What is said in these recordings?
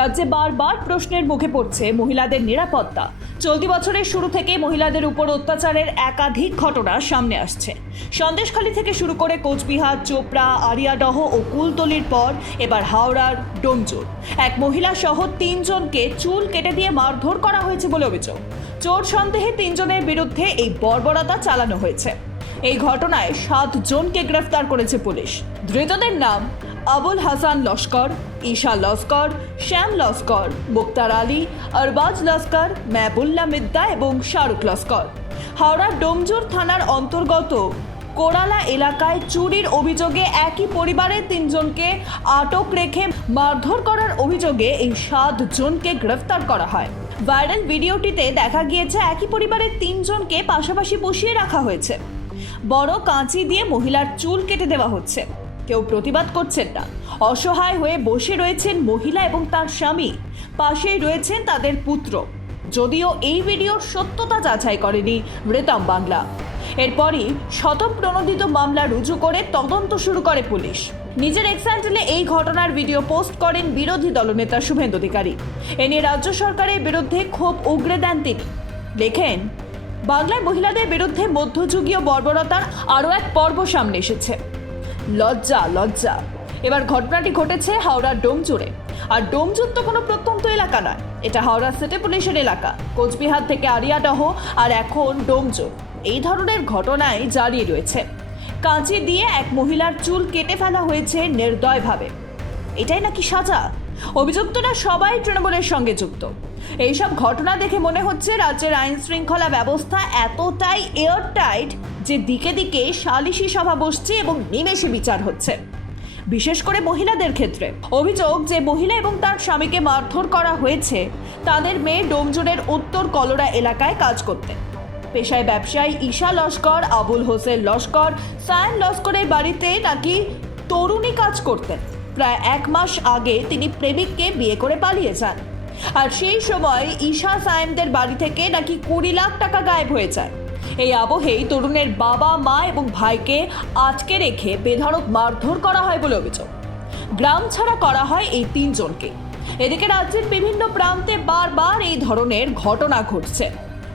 রাজ্যে বারবার প্রশ্নের মুখে পড়ছে মহিলাদের নিরাপত্তা। চলতি বছরের শুরু থেকে মহিলাদের উপর অত্যাচারের একাধিক ঘটনা সামনে আসছে। সন্দেশখালী থেকে শুরু করে কোচবিহার, চোপড়া আরিয়াডহ ও কুলতলির পর এবার হাওড়ার ডোমজুর। এক মহিলা সহ তিনজনকে চুল কেটে দিয়ে মারধর করা হয়েছে বলে অভিযোগ। চোর সন্দেহে তিনজনের বিরুদ্ধে এই বর্বরতা চালানো হয়েছে। এই ঘটনায় সাত জনকে গ্রেফতার করেছে পুলিশ। ধৃতদের নাম আবুল হাসান লস্কর, ঈশা লস্কর, শ্যাম লস্কর, মুক্তার আলী, আরবাজ লস্কর মেহবুল্লা মিদ্দা এবং শাহরুখ লস্কর। হাওড়ার ডোমজুর থানার অন্তর্গত কোরালা এলাকায় চুরির অভিযোগে একই পরিবারের তিনজনকে আটক রেখে মারধর করার অভিযোগে এই সাত জনকে গ্রেফতার করা হয়। ভাইরাল ভিডিওটিতে দেখা গিয়েছে একই পরিবারের তিনজনকে পাশাপাশি বসিয়ে রাখা হয়েছে। বড় কাঁচি দিয়ে মহিলার চুল কেটে দেওয়া হচ্ছে। কেউ প্রতিবাদ করছেন না। অসহায় হয়ে বসে রয়েছেন মহিলা এবং তার স্বামী। পাশেই রয়েছেন তাদের পুত্র। যদিও এই ভিডিওর সত্যতা যাচাই করেনি রেতাম বাংলা। এরপরই শতপ্রণোদিত মামলা রুজু করে তদন্ত শুরু করে পুলিশ। নিজের এক্সান্টেলে এই ঘটনার ভিডিও পোস্ট করেন বিরোধী দলনেতা শুভেন্দু অধিকারী। এ নিয়ে রাজ্য সরকারের বিরুদ্ধে ক্ষোভ উগরে দেন তিনি। লেখেন, বাংলায় মহিলাদের বিরুদ্ধে মধ্যযুগীয় বর্বরতার আরও এক পর্ব সামনে এসেছে। লজ্জা লজ্জা। এবার ঘটনাটি ঘটেছে হাওড়ার ডোমজুড়ে। আর ডোমচুর তো কোনো প্রত্যন্ত এলাকা নয়, এটা হাওড়া সিটি পুলিশের এলাকা, কোচবিহার থেকে আরিয়াডহ আর এখন ডোমচুর এই ধরনের ঘটনায় জারি রয়েছে। কাঁচি দিয়ে এক মহিলার চুল কেটে ফেলা হয়েছে নির্দয়ভাবে। এটাই নাকি সাজা? অভিযুক্তরা সবাই তৃণমূলের সঙ্গে যুক্ত। এইসব ঘটনা দেখে মনে হচ্ছে রাজ্যের আইন শৃঙ্খলা ব্যবস্থা এতটাই এয়ারটাইট যে দিকে দিকে সালিশি সভা বসছে এবং নিমেষে বিচার হচ্ছে। বিশেষ করে মহিলাদের ক্ষেত্রে। অভিযোগ যে মহিলা এবং তার স্বামীকে মারধর করা হয়েছে, তাদের মেয়ে ডোমজুরের উত্তর কলোরা এলাকায় কাজ করতে। পেশায় ব্যবসায়ী ঈশা লস্কর, আবুল হোসেন লস্কর, সায়ন লস্করের বাড়িতে নাকি তরুণী কাজ করতেন। প্রায় এক মাস আগে তিনি প্রেমিককে বিয়ে করে পালিয়ে যান। আর সেই সময় ঈশা সায়েমদের বাড়ি থেকে নাকি কুড়ি লাখ টাকা গায়েব হয়ে যায়। এই আবহেই তরুণের বাবা, মা এবং ভাইকে আটকে রেখে বেধড়ক মারধর করা হয় বলে অভিযোগ। গ্রাম ছাড়া করা হয় এই তিনজনকে। এদিকে রাজ্যের বিভিন্ন প্রান্তে বারবার এই ধরনের ঘটনা ঘটছে।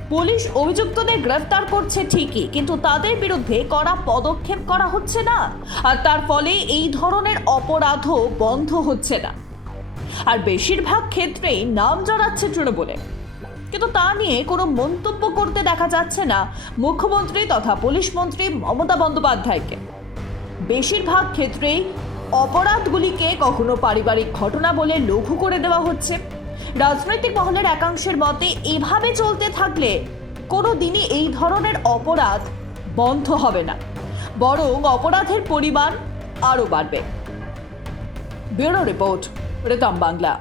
পুলিশ অভিযুক্তদের গ্রেফতার করছে ঠিকই, কিন্তু তাদের বিরুদ্ধে কড়া পদক্ষেপ করা হচ্ছে না। আর তার ফলে এই ধরনের অপরাধও বন্ধ হচ্ছে না। আর বেশিরভাগ ক্ষেত্রেই নাম জড়াচ্ছে তৃণমূলে। কিন্তু তা নিয়ে কোনো মন্তব্য করতে দেখা যাচ্ছে না মুখ্যমন্ত্রী তথা পুলিশ মন্ত্রী মমতা বন্দ্যোপাধ্যায়কে। বেশিরভাগ ক্ষেত্রেই অপরাধগুলিকে কখনো পারিবারিক ঘটনা বলে লঘু করে দেওয়া হচ্ছে। রাজনৈতিক মহলের একাংশের মতে, এভাবে চলতে থাকলে কোনো দিনই এই ধরনের অপরাধ বন্ধ হবে না। বরং অপরাধের পরিমাণ আরও বাড়বে। ব্যুরো রিপোর্ট, রেতম বাংলা।